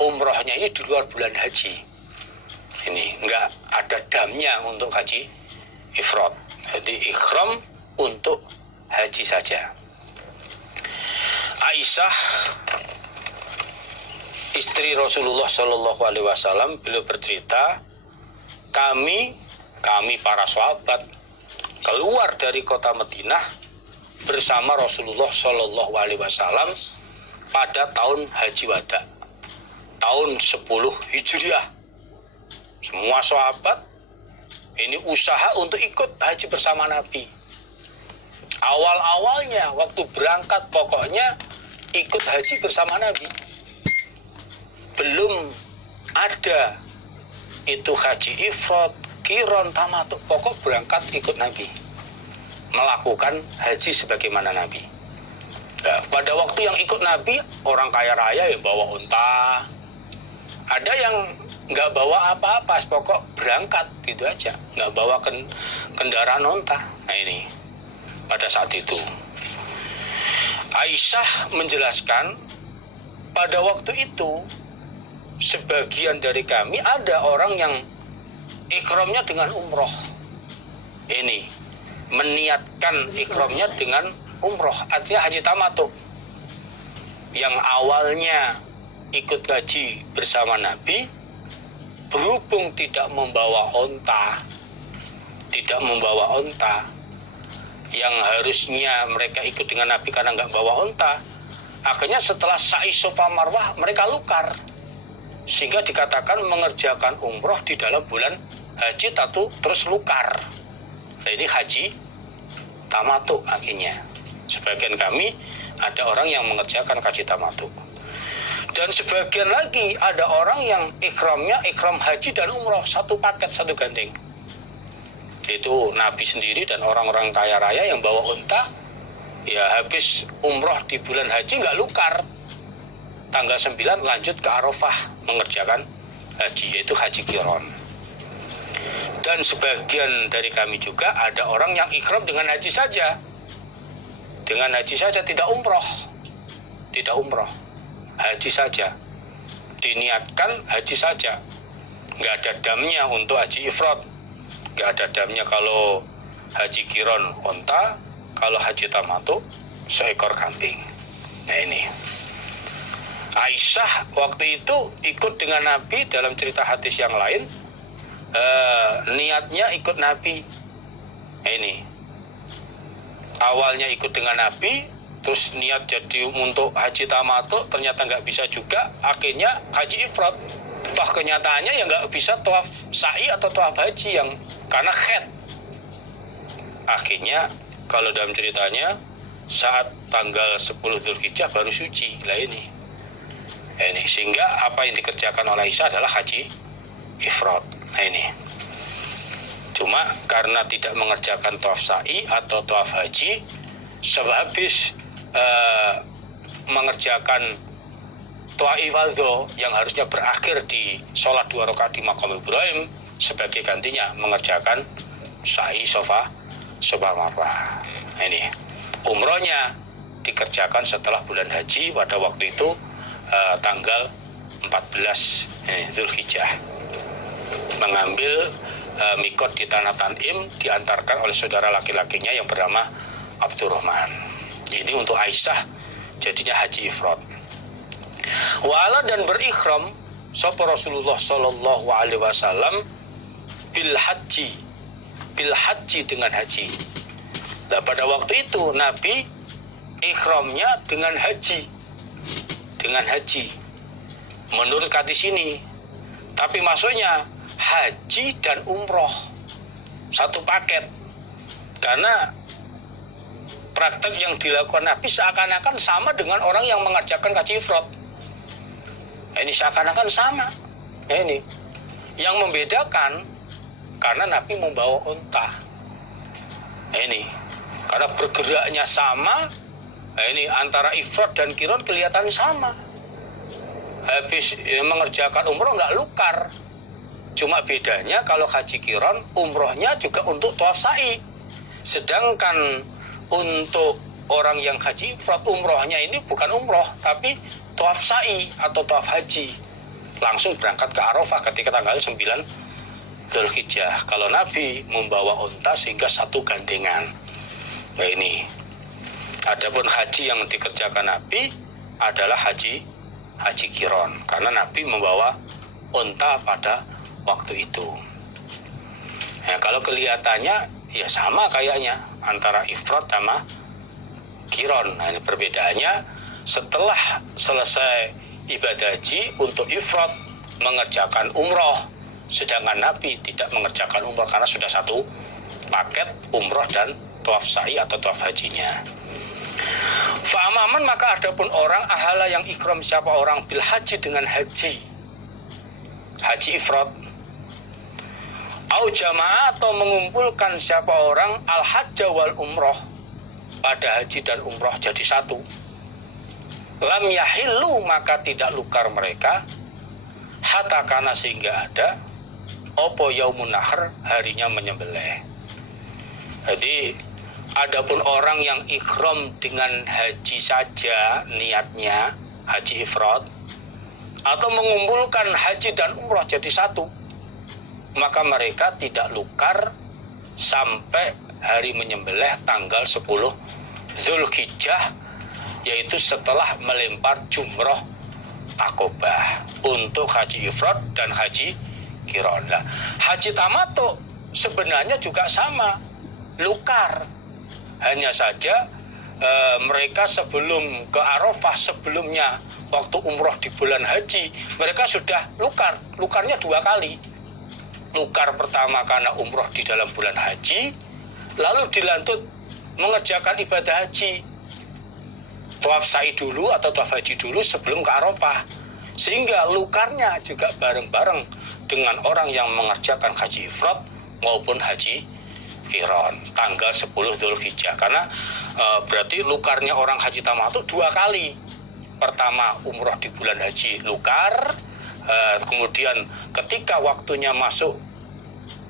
umrohnya ini di luar bulan haji. Ini nggak ada damnya untuk haji ifrad. Jadi ihram untuk haji saja. Aisyah, istri Rasulullah Shallallahu Alaihi Wasallam, beliau bercerita, kami para sahabat keluar dari kota Madinah bersama Rasulullah Shallallahu Alaihi Wasallam pada tahun Haji Wada, tahun 10 Hijriah. Semua sahabat ini usaha untuk ikut haji bersama Nabi. Awal-awalnya waktu berangkat pokoknya ikut haji bersama Nabi. Belum ada itu haji ifrad, qiran, tamattu, pokok berangkat ikut Nabi, melakukan haji sebagaimana Nabi. Nah, pada waktu yang ikut Nabi, orang kaya raya yang bawa unta, ada yang nggak bawa apa-apa, pokok berangkat gitu aja, nggak bawa kendaraan unta. Nah ini pada saat itu Aisyah menjelaskan, pada waktu itu sebagian dari kami ada orang yang ikramnya dengan umroh. Ini meniatkan ikramnya dengan umroh, artinya haji tamattu. Yang awalnya ikut haji bersama Nabi, berhubung tidak membawa onta, yang harusnya mereka ikut dengan Nabi karena nggak bawa onta, akhirnya setelah sa'i Safa Marwah mereka lukar, sehingga dikatakan mengerjakan umroh di dalam bulan haji terus lukar. Nah ini haji tamattu akhirnya. Sebagian kami ada orang yang mengerjakan haji tamattu. Dan sebagian lagi ada orang yang ikramnya ikram haji dan umroh, satu paket, satu gandeng. Itu Nabi sendiri dan orang-orang kaya raya yang bawa unta, ya habis umroh di bulan haji nggak lukar. Tanggal 9 lanjut ke Arafah mengerjakan haji, yaitu haji qiran. Dan sebagian dari kami juga ada orang yang ikram dengan haji saja. Dengan haji saja, tidak umroh. Haji saja, diniatkan haji saja, nggak ada damnya untuk haji ifrad, nggak ada damnya kalau haji qiran onta, kalau haji tamattu seekor kambing. Nah ini Aisyah waktu itu ikut dengan Nabi, dalam cerita hadis yang lain niatnya ikut Nabi. Nah ini awalnya ikut dengan Nabi, terus niat jadi untuk haji tamattu, ternyata nggak bisa juga, akhirnya haji ifrad. Toh kenyataannya ya nggak bisa tawaf sa'i atau tawaf haji yang karena khed. Akhirnya kalau dalam ceritanya saat tanggal 10 Dzulhijjah baru suci. Lah ini sehingga apa yang dikerjakan oleh Aisyah adalah haji ifrad. Nah ini cuma karena tidak mengerjakan tawaf sa'i atau tawaf haji, sehabis mengerjakan tawaf ifadhah yang harusnya berakhir di sholat 2 rakaat di Maqam Ibrahim, sebagai gantinya mengerjakan sa'i Safa Marwah. Ini umrohnya dikerjakan setelah bulan haji pada waktu itu tanggal 14 Dzulhijjah, mengambil mikot di Tanah Tan'im, diantarkan oleh saudara laki-lakinya yang bernama Abdurrahman. Ini untuk Aisyah jadinya haji ifrad. Wala dan berikhram sapa Rasulullah Shallallahu Alaihi Wasallam bil haji dengan haji. Nah pada waktu itu Nabi ikhramnya dengan haji, menurut hadis ini. Tapi maksudnya haji dan umroh satu paket, karena praktek yang dilakukan Nabi seakan-akan sama dengan orang yang mengerjakan haji ifrad. Ini seakan-akan sama. Ini yang membedakan karena Nabi membawa unta. Ini karena bergeraknya sama. Ini antara ifrad dan qiran kelihatan sama. Habis mengerjakan umroh nggak lukar. Cuma bedanya kalau haji qiran umrohnya juga untuk tawaf sa'i. Sedangkan untuk orang yang haji ifrad umrohnya ini bukan umroh tapi tawaf sa'i atau tawaf haji. langsung berangkat ke Arafah ketika tanggal 9 Dzulhijjah. Kalau Nabi membawa unta sehingga satu gandengan. Nah ini. Adapun haji yang dikerjakan Nabi adalah haji qiron, karena Nabi membawa unta pada waktu itu. Nah, kalau kelihatannya ya sama kayaknya antara ifrad sama qiron. Nah, ini perbedaannya setelah selesai ibadah haji untuk ifrad mengerjakan umroh, sedangkan Nabi tidak mengerjakan umroh karena sudah satu paket umroh dan tawaf sa'i atau tawaf hajinya. Fa'amaman, maka adapun orang ahala yang ikram siapa orang bil haji dengan haji ifrad, au jamaah atau mengumpulkan siapa orang al hajja wal umroh pada haji dan umroh jadi satu, lam yahillu, maka tidak lukar mereka hatta kana sehingga ada opo yaumun nahr, harinya menyembelih. Jadi adapun orang yang ikhram dengan haji saja niatnya, haji ifrad, atau mengumpulkan haji dan umroh jadi satu, maka mereka tidak lukar sampai hari menyembelih tanggal 10 Dzulhijjah, yaitu setelah melempar jumroh Aqobah untuk haji ifrad dan haji qiron. Nah, haji tamattu sebenarnya juga sama, lukar. Hanya saja mereka sebelum ke Arafah, sebelumnya waktu umroh di bulan haji, mereka sudah lukar. Lukarnya 2 kali. Lukar pertama karena umroh di dalam bulan haji, lalu dilanjut mengerjakan ibadah haji, tawaf sa'i dulu atau tawaf haji dulu sebelum ke Arafah, sehingga lukarnya juga bareng-bareng dengan orang yang mengerjakan haji ifrad maupun haji qiron tanggal 10 Dzulhijjah. Karena berarti lukarnya orang haji tamattu 2 kali. Pertama umroh di bulan haji lukar, kemudian ketika waktunya masuk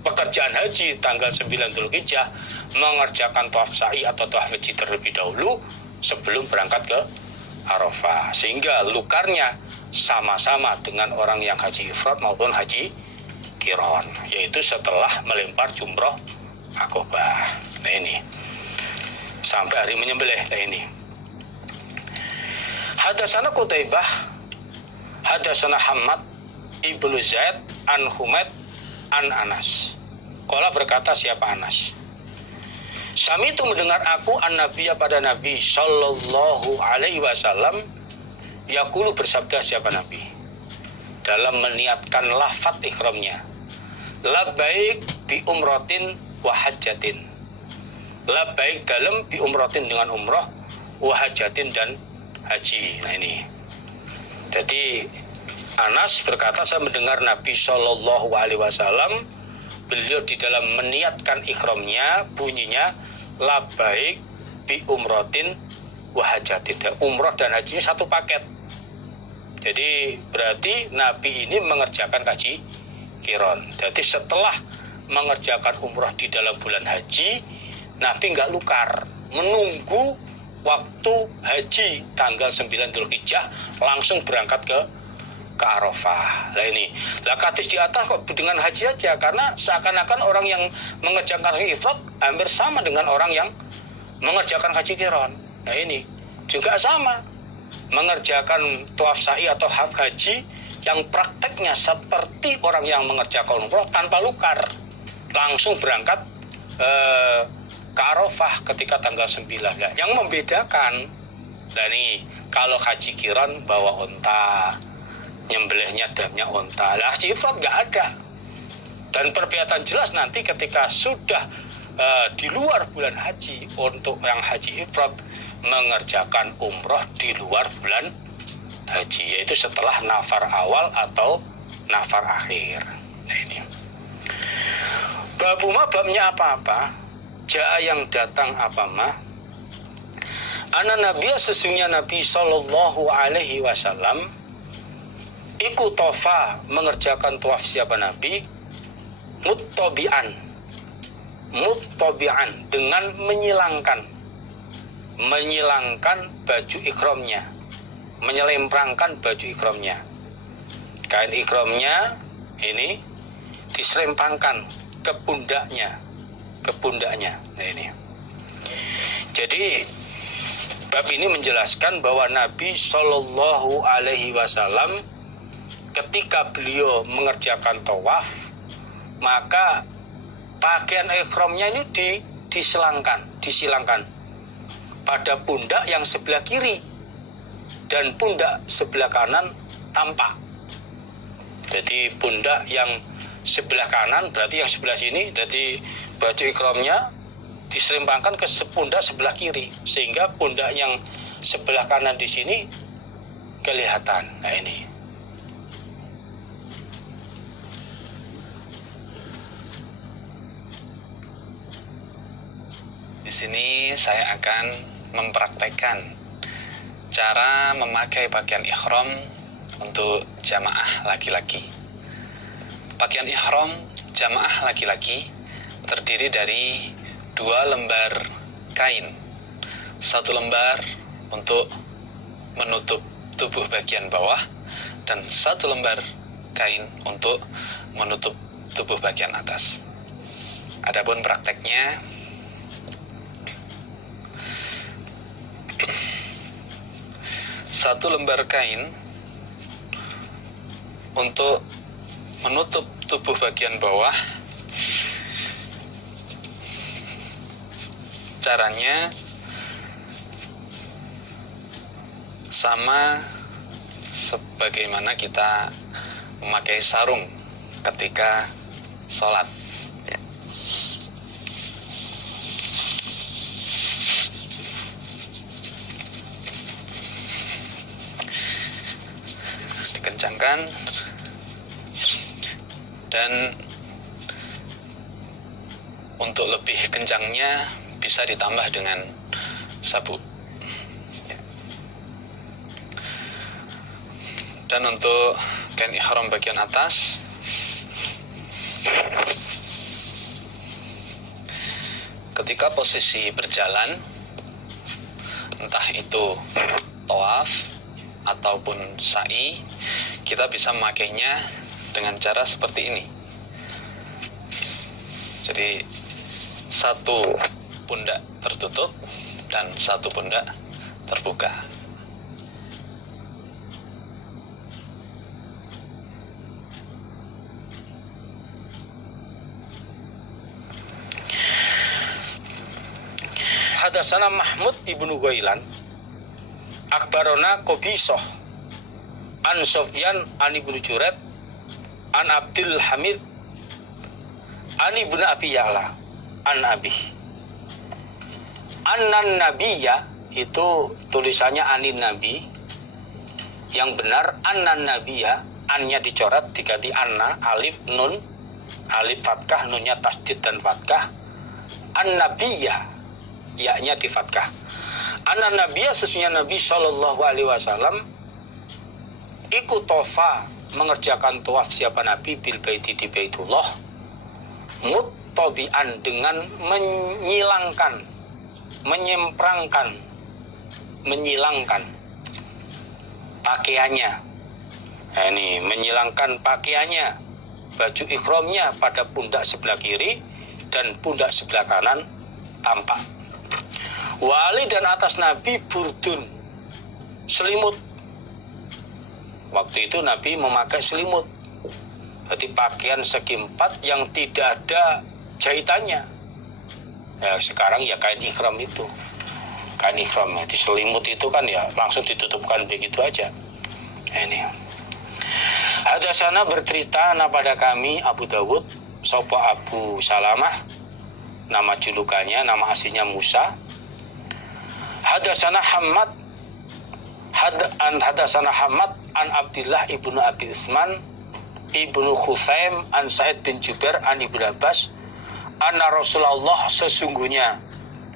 pekerjaan haji tanggal 9 Dzulhijjah mengerjakan tawaf sa'i atau tawaf haji terlebih dahulu sebelum berangkat ke Arafah, sehingga lukarnya sama-sama dengan orang yang haji ifrad maupun haji qiron, yaitu setelah melempar jumroh Aqobah. Nah ini sampai hari menyembelih. Nah ini Hadatsana Qutaibah hadatsana Hammad ibnu Zaid an Humaid an Anas. Qala berkata siapa Anas? Sami itu mendengar aku an-nabiyya pada Nabi sallallahu alaihi wasallam yaqulu bersabda siapa Nabi dalam meniatkan lafaz ihramnya, labbaik bi umratin wa hajjatin. Labbaik dalam bi umratin dengan umrah, wa hajjatin dan haji. Nah ini. Jadi Anas berkata saya mendengar Nabi sallallahu alaihi wasallam beliau di dalam meniatkan ihramnya bunyinya labbaik bi umratin wa hajjatin. Umrah dan hajinya satu paket. Jadi berarti Nabi ini mengerjakan haji qiron. Jadi setelah mengerjakan umrah di dalam bulan haji, Nabi nggak lukar, menunggu waktu haji tanggal 9 Dzulhijjah langsung berangkat ke Arafah. Lah ini, lah hadis di atas kok dengan haji aja, karena seakan-akan orang yang mengerjakan haji ifrad hampir sama dengan orang yang mengerjakan haji qiron. Nah ini juga sama, mengerjakan tawaf sa'i atau haji yang prakteknya seperti orang yang mengerjakan umroh tanpa lukar, langsung berangkat ke Arafah ketika tanggal 9. Nah, yang membedakan, nah ini kalau haji qiron bawa unta, nyembelihnya damnya unta. Lah haji ifrad nggak ada. Dan perbedaan jelas nanti ketika sudah di luar bulan haji, untuk yang haji ifrad mengerjakan umroh di luar bulan haji, yaitu setelah nafar awal atau nafar akhir. Nah ini babuma, babnya apa-apa, jaa yang datang apa mah, ana nabiya sesungguhnya Nabi sallallahu alaihi wasallam iku tofa mengerjakan tawaf siapa Nabi muttabi'an dengan menyilangkan baju ikhramnya, menyelemprangkan baju ikhramnya. Kain ikhramnya ini diserempangkan ke pundaknya. Nah ini. Jadi bab ini menjelaskan bahwa Nabi Shallallahu Alaihi Wasallam ketika beliau mengerjakan tawaf, maka pakaian ikhramnya ini disilangkan pada pundak yang sebelah kiri dan pundak sebelah kanan tampak. Jadi pundak yang sebelah kanan berarti yang sebelah sini, jadi baju ikhramnya diserempangkan ke pundak sebelah kiri sehingga pundak yang sebelah kanan di sini kelihatan. Nah ini. Di sini saya akan mempraktekkan cara memakai pakaian ihram untuk jamaah laki-laki. Pakaian ihram jamaah laki-laki terdiri dari 2 lembar kain. 1 lembar untuk menutup tubuh bagian bawah dan 1 lembar kain untuk menutup tubuh bagian atas. Adapun prakteknya, satu lembar kain untuk menutup tubuh bagian bawah. Caranya sama sebagaimana kita memakai sarung ketika sholat. Ya. Dikencangkan dan untuk lebih kencangnya bisa ditambah dengan sabuk. Dan untuk kain ihram bagian atas, ketika posisi berjalan, entah itu tawaf ataupun sa'i, kita bisa memakainya dengan cara seperti ini. Jadi satu pundak tertutup dan satu pundak terbuka. Hadatsana Mahmud ibnu Ghailan akhbarona Qabisah an Sufyan an ibnu Jurayj an Abdul Hamid an ibnu Abi Ya'la an Abi Anan Nabiyya, itu tulisannya anin Nabi, yang benar Anan Nabiyya, annya dicoret diganti anna, alif nun, alif fatkah, nunnya tasdid dan fatkah. An Nabiyya, ya-nya di fatkah. Anan Nabiyya, sesungguhnya Nabi Shallallahu Alaihi Wasallam ikut tofa, mengerjakan tawaf siapa Nabi bil baiti di Baitullah, muttabi'an, dengan menyilangkan, menyemprangkan, menyilangkan pakaiannya. Nah, ini menyilangkan pakaiannya, baju ikhramnya pada pundak sebelah kiri dan pundak sebelah kanan tampak. Wali dan atas Nabi burdun, selimut. Waktu itu Nabi memakai selimut. Jadi pakaian segi 4 yang tidak ada jahitannya. Ya, sekarang ya kain ikhram itu, kain ikhram di selimut itu kan ya langsung ditutupkan begitu aja. Ini hadatsana bercerita pada kami Abu Dawud sapa Abu Salamah, nama julukannya, nama aslinya Musa. Hadatsana Hamad hadatsana Hamad an Abdullah ibnu Abi Utsman ibnu Khusaim an Sa'id bin Jubair an Ibnu Abbas anna Rasulullah, sesungguhnya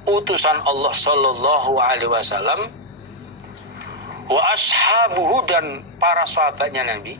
utusan Allah Sallallahu Alaihi Wasallam, wa ashabuhu, dan para sahabatnya Nabi,